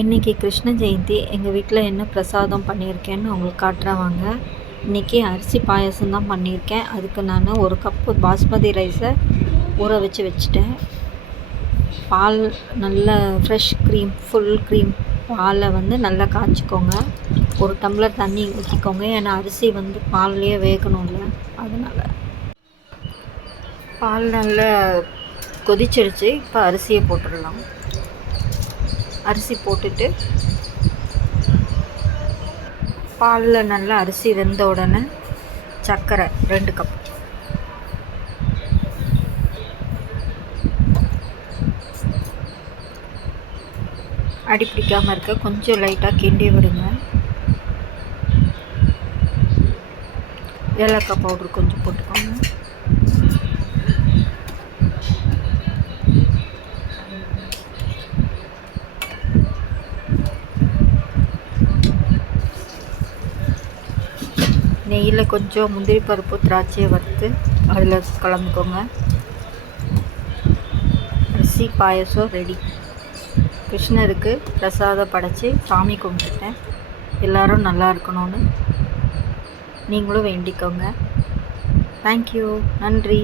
இன்றைக்கி கிருஷ்ண ஜெயந்தி. எங்கள் வீட்டில் என்ன பிரசாதம் பண்ணியிருக்கேன்னு உங்களுக்கு காட்டுறவாங்க இன்றைக்கி அரிசி பாயாசம் தான் பண்ணியிருக்கேன். அதுக்கு நான் ஒரு கப்பு பாஸ்மதி ரைஸை ஊற வச்சு வச்சுட்டேன். பால் நல்ல ஃப்ரெஷ் க்ரீம் ஃபுல் க்ரீம் பாலை வந்து நல்லா காய்ச்சிக்கோங்க. ஒரு டம்ளர் தண்ணி ஊற்றிக்கோங்க ஏன்னா அரிசி வந்து பால்லையே வேகணும்ல. அதனால் பால் நல்லா கொதிச்சிடுச்சு இப்போ அரிசியை போட்டுடலாம். அரிசி போட்டுட்டு பாலில் நல்லா அரிசி வெந்த உடனே சர்க்கரை ரெண்டு கப் அடி பிடிக்காமல் இருக்க கொஞ்சம் லைட்டாக கிண்டி விடுங்க. ஏலக்காய் பவுடர் கொஞ்சம் போட்டுக்கோங்க. நெய்யில் கொஞ்சம் முந்திரி பருப்பு திராட்சையை வறுத்து அதில் கலந்துக்கோங்க. அரிசி பாயசம் ரெடி கிருஷ்ணருக்கு பிரசாதம் படைச்சி சாமி கும்பிட்டுட்டேன். எல்லோரும் நல்லா இருக்கணும்னு நீங்களும் வேண்டிக்கோங்க. தேங்க்யூ நன்றி.